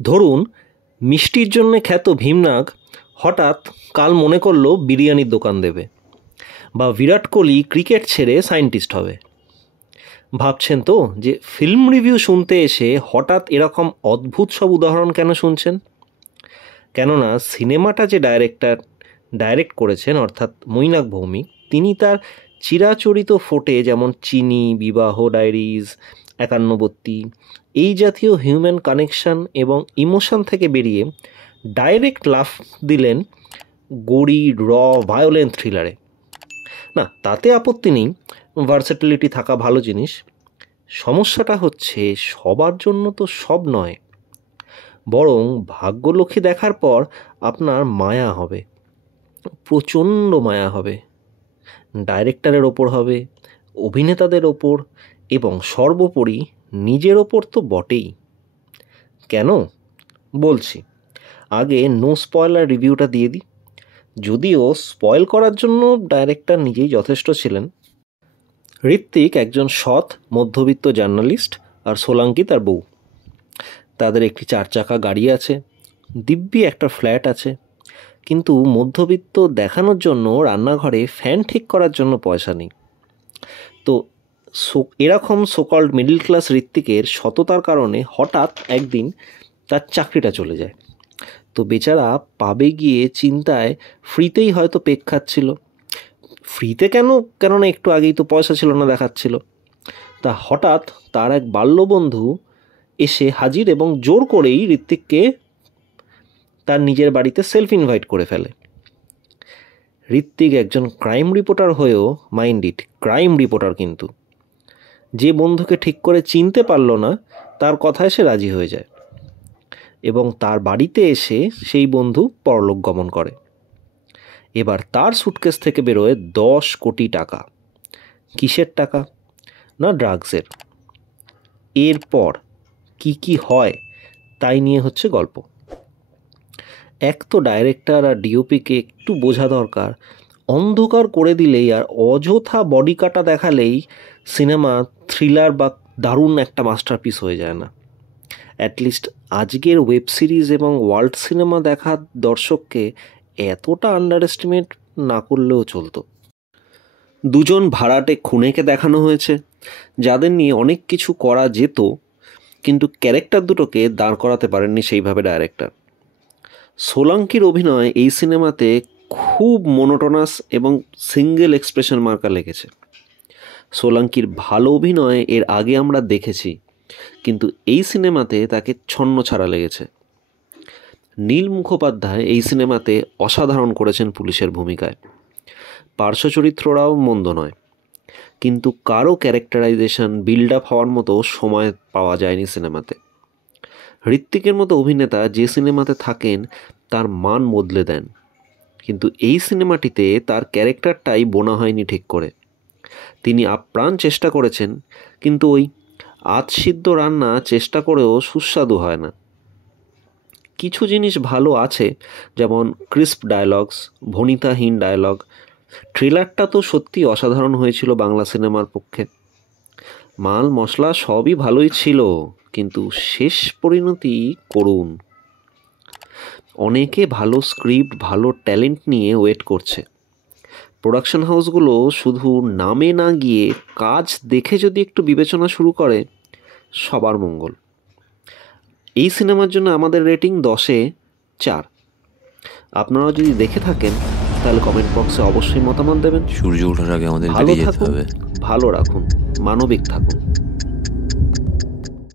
ধরুন মিষ্টির জন্যে খ্যাত ভীমনাগ হঠাৎ কাল মনে করলো বিরিয়ানির দোকান দেবে, বা বিরাট কোহলি ক্রিকেট ছেড়ে সায়েন্টিস্ট হবে। ভাবছেন তো যে ফিল্ম রিভিউ শুনতে এসে হঠাৎ এরকম অদ্ভুত সব উদাহরণ কেন শুনছেন? কেননা সিনেমাটা যে ডাইরেক্ট করেছেন অর্থাৎ মৈনাক ভৌমিক, তিনি তার চিরাচরিত ফোটে যেমন চিনি, বিবাহ ডায়েরিজ, একান্নবর্তী এই জাতীয় হিউম্যান কানেকশন এবং ইমোশন থেকে বেরিয়ে ডাইরেক্ট লাফ দিলেন গড়ি ভায়োলেন্ট থ্রিলারে। না, তাতে আপত্তি নেই, ভার্সেটিলিটি থাকা ভালো জিনিস। সমস্যাটা হচ্ছে সবার জন্য তো সব নয়, বরং ভাগ্যলক্ষ্মী দেখার পর আপনার মায়া হবে, প্রচণ্ড মায়া হবে। ডাইরেক্টরের ওপর হবে, অভিনেতাদের ওপর, এবং সর্বোপরি নিজের ওপর তো বটেই। কেন বলছি, আগে নো স্পয়লার রিভিউটা দিয়ে দিই। যদিও স্পয়েল করার জন্য ডাইরেক্টর নিজেই যথেষ্ট ছিলেন। ঋত্বিক একজন সৎ মধ্যবিত্ত জার্নালিস্ট, আর সোলাঙ্কি তার বউ। তাদের একটি 4 চাকা গাড়ি আছে, দিব্যি একটা ফ্ল্যাট আছে, কিন্তু মধ্যবিত্ত দেখানোর জন্য রান্নাঘরে ফ্যান ঠিক করার জন্য পয়সা নেই। তো এরকম সোকল্ড মিডল ক্লাস ঋত্বিকের সততার কারণে হঠাৎ একদিন তার চাকরিটা চলে যায়। তো বেচারা পাবে গিয়ে চিন্তায় ফ্রিতেই হয়তো পেক খাচ্ছিল। ফ্রিতে কেন, কেননা একটু আগেই তো পয়সা ছিল না দেখাচ্ছিল। তা হঠাৎ তার এক বাল্যবন্ধু এসে হাজির এবং জোর করেই ঋত্বিককে তার নিজের বাড়িতে সেলফ ইনভাইট করে ফেলে। ঋত্বিক একজন ক্রাইম রিপোর্টার হয়েও, মাইন্ড ইট, ক্রাইম রিপোর্টার, কিন্তু যে বন্ধুকে ঠিক করে চিনতে পারল না তার কথায় সে রাজি হয়ে যায় এবং তার বাড়িতে এসে সেই বন্ধু পরলোক গমন করে। এবার তার সুটকেস থেকে বেরোয় 10 কোটি টাকা। কিসের টাকা? না, ড্রাগসের। এরপর কি হয় তাই নিয়ে হচ্ছে গল্প। এক তো ডাইরেক্টর আর ডিওপিকে একটু বোঝা দরকার, অন্ধকার করে দিলেই আর অযথা বডি কাটা দেখালেই সিনেমা থ্রিলার বা দারুণ একটা মাস্টারপিস হয়ে যায় না। অ্যাটলিস্ট আজকের ওয়েব সিরিজ এবং ওয়ার্ল্ড সিনেমা দেখা দর্শককে এতটা আন্ডার এস্টিমেট না করলেও চলতো। দুজন ভাড়াটে খুনেকে দেখানো হয়েছে যাদের নিয়ে অনেক কিছু করা যেত, কিন্তু ক্যারেক্টার দুটোকে দাঁড় করাতে পারেননি সেইভাবে ডাইরেক্টর। সোলাঙ্কির অভিনয় এই সিনেমাতে খুব মোনোটোনাস এবং সিঙ্গেল এক্সপ্রেশন মার্কা লেগেছে। সোলাঙ্কির ভালো অভিনয় এর আগে আমরা দেখেছি, কিন্তু এই সিনেমাতে তাকে ছন্ন ছাড়া লেগেছে। নীল মুখোপাধ্যায় এই সিনেমাতে অসাধারণ করেছেন পুলিশের ভূমিকায়। পার্শ্ব চরিত্ররাও মন্দ নয়, কিন্তু কারো ক্যারেক্টারাইজেশন বিল্ড আপ হওয়ার মতো সময় পাওয়া যায়নি সিনেমাতে। ঋত্বিকের মতো অভিনেতা যে সিনেমাতে থাকেন তার মান বদলে দেন, কিন্তু এই সিনেমাটিতে তার ক্যারেক্টারটাই বোনা হয়নি ঠিক করে। তিনি আপ্রাণ চেষ্টা করেছেন, কিন্তু ওই আধসিদ্ধ রান্না চেষ্টা করেও সুস্বাদু হয় না। কিছু জিনিস ভালো আছে, যেমন ক্রিস্প ডায়লগস, ভনিতাহীন ডায়লগ। ট্রেলারটা তো সত্যি অসাধারণ হয়েছিল বাংলা সিনেমার পক্ষে। মাল মশলা সবই ভালোই ছিল, কিন্তু শেষ পরিণতি করুণ। অনেকে ভালো স্ক্রিপ্ট, ভালো ট্যালেন্ট নিয়ে ওয়েট করছে। প্রোডাকশন হাউসগুলো শুধু নামে না গিয়ে কাজ দেখে যদি একটু বিবেচনা শুরু করে, সবার মঙ্গল। এই সিনেমার জন্য আমাদের রেটিং 10-এ 4। আপনারা যদি দেখে থাকেন তাহলে কমেন্ট বক্সে অবশ্যই মতামত দেবেন। সূর্য ওঠার আগে আমাদের ভালো থাকুন, ভালো রাখুন, মানবিক থাকুন।